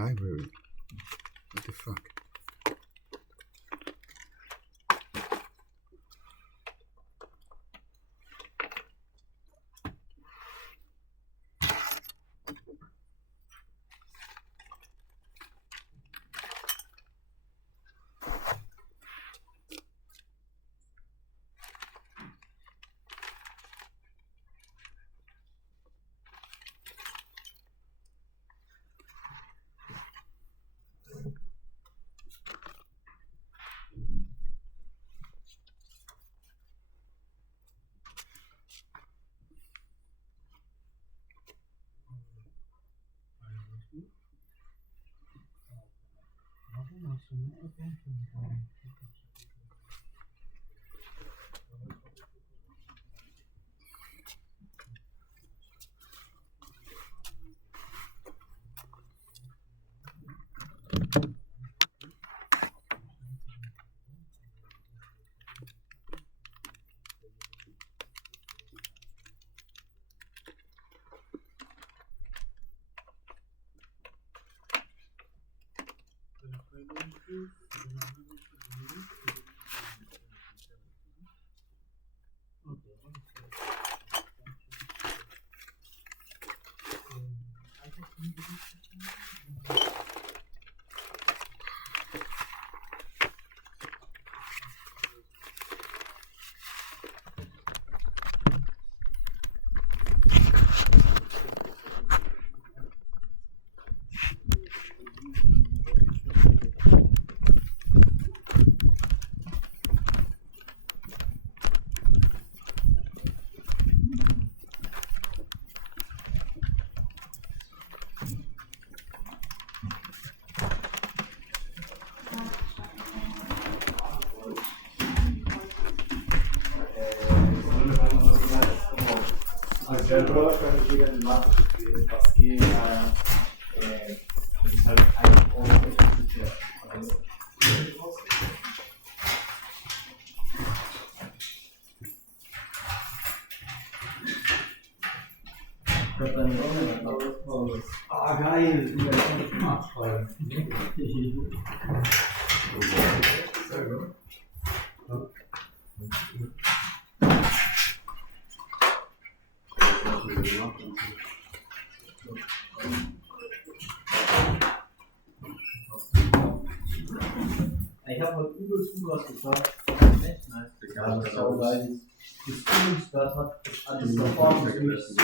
Library. What the fuck? Selber können wir in Mathe spielen, was geht, das ist halt eigentlich auch effizient. Ah, geil, wieder zum Abschreiben. Sehr gut. Ich habe heute übelst gut was geschafft. Echt nice. Ja, das ist auch geil. Das Übungsblatt hat alles davor gekostet.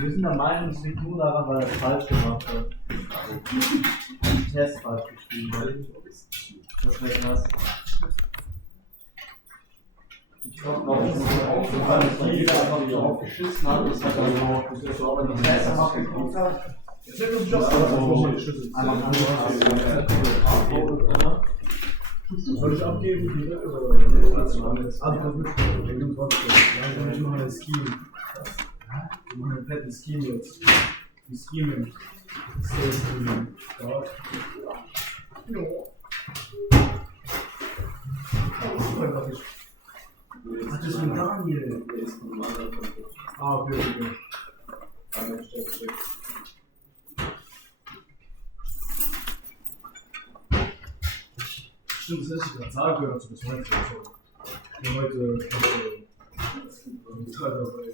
Wir sind der Meinung, es liegt nur daran, weil er es falsch gemacht hat. Den Test falsch geschrieben. Das wäre krass. Ich glaube, warum es so aufgefallen ist, weil jeder einfach so aufgeschissen hat, ist halt so, aber die Test nachgeguckt hat. Das wird uns Job, einmal soll ich abgeben? Wir machen ein Scheme. Wir machen ein fettes Scheme jetzt. Die Scheme. Ach, das ist von Daniel. Ah, okay. Stimmt, das ist die Zahl gehört zu bis heute. Die heute Teil dabei.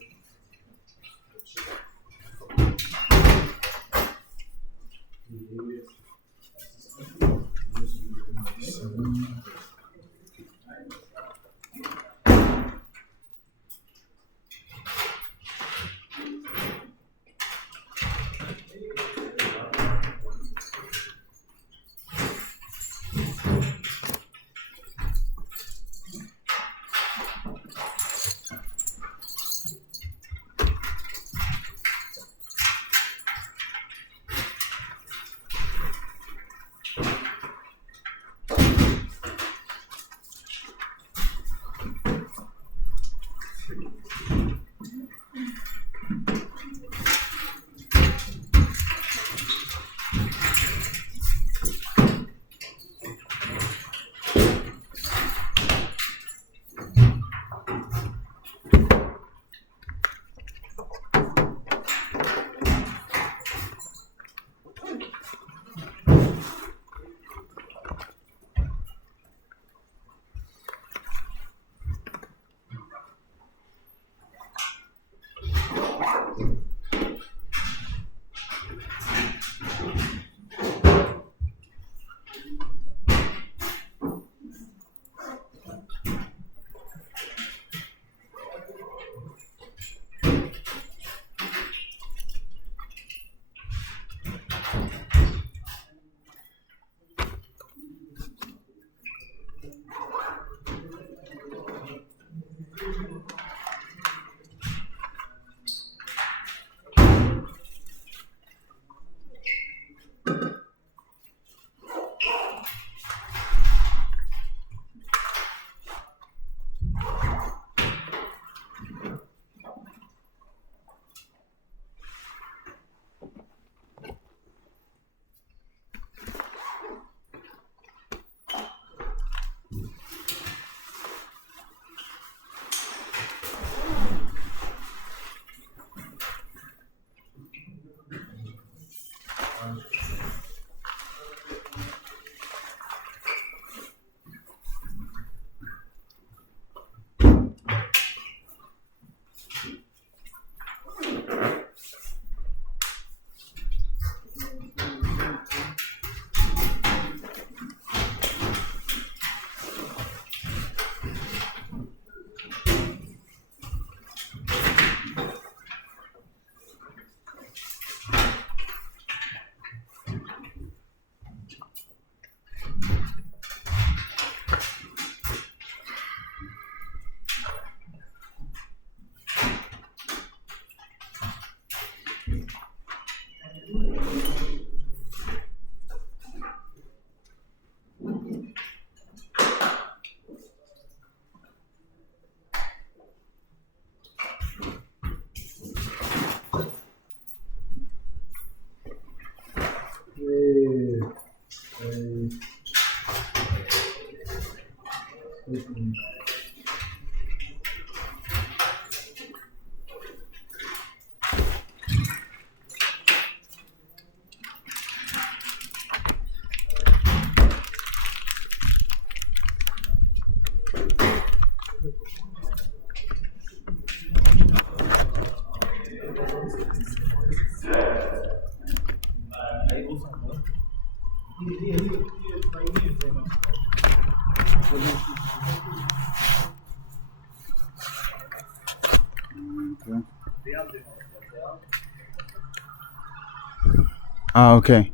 Ah, okay.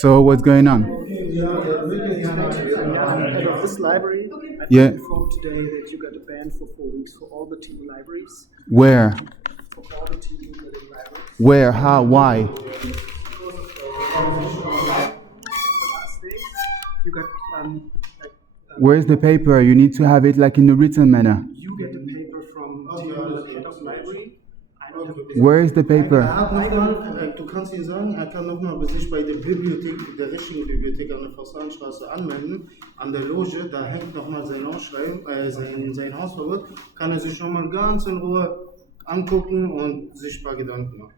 So what's going on? Head of this library. I've Yeah. been informed today that you got a ban for 4 weeks for all the TU libraries. Where? For all the TU libraries. Where? How? Why? The last days, you got Where's the paper? You need to have it like in a written manner. you get the paper from TU head of library. I don't have a Where is the paper? Du kannst ihm sagen, er kann nochmal sich bei der Bibliothek, der richtigen Bibliothek an der Fassanstraße anmelden, an der Loge, da hängt nochmal sein Ausschreiben, sein Hausverbot, kann er sich nochmal ganz in Ruhe angucken und sich ein paar Gedanken machen.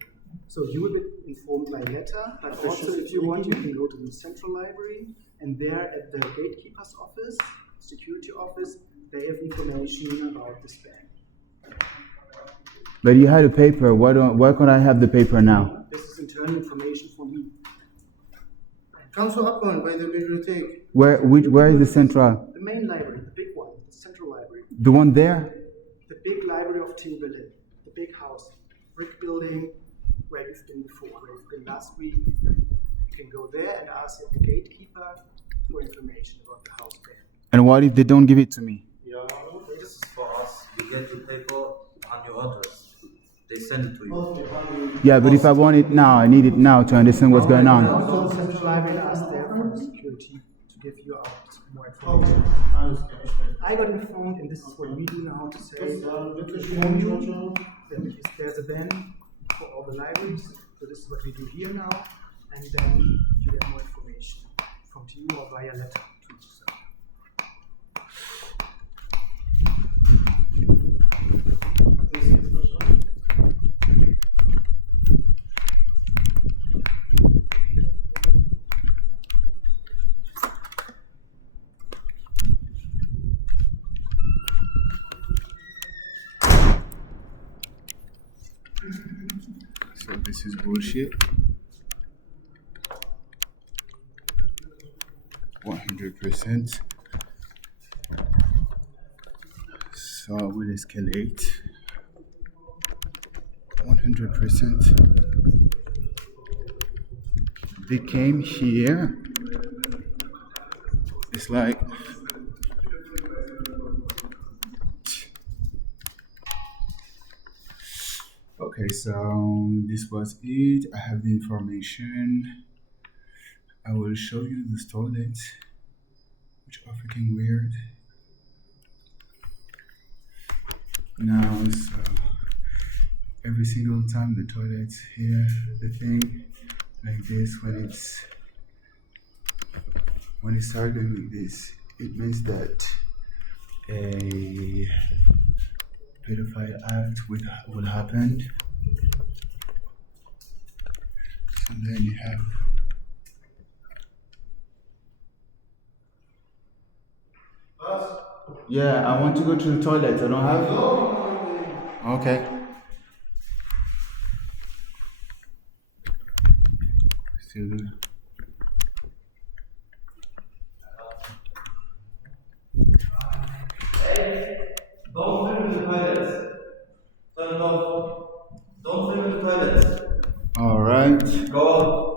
So you will be informed by letter, but also if you want, you can go to the central library, and there at the gatekeeper's office, security office, they have information about this ban. But you had a paper. Why can't I have the paper now? This is internal information for me. Kannst du abholen bei der Bibliothek? Where is the central? The main library, the big one, the central library. The one there? The big library of TU Berlin, the big house, brick building, where you've been before, where you've been last week. You can go there and ask the gatekeeper for information about the house ban. And what if they don't give it to me? This is for us. You get the paper on your orders. They send it to you. Yeah, but if I want it now, I need it now to understand what's going on. Go to the central library and ask there for the security to give you out more information. I got informed, and this is what we do now to say, inform you that there's a ban for all the libraries. So this is what we do here now, and then you get more information from TU or via letter to yourself. So this is bullshit. 100%. So I will escalate. 100%. They came here. It's like okay, so this was it. I have the information. I will show you the toilets, which are freaking weird. Now, so every single time the toilets here, the thing like this, when it starts going like this, it means that a pedophile act will happen. And then you have yeah, I want to go to the toilet. I don't have. Okay. Still good. Don't film in the toilets. Turn it off. Don't film in the toilets. All right. Go out.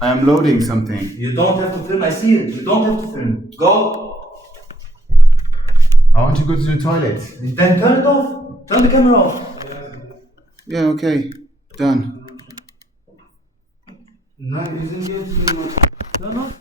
I am loading something. You don't have to film. I see it. You don't have to film. Go. I want to go to the toilet. Then turn it off. Turn the camera off. Yeah, okay. Done. Nein, wir sind jetzt nur Turn off.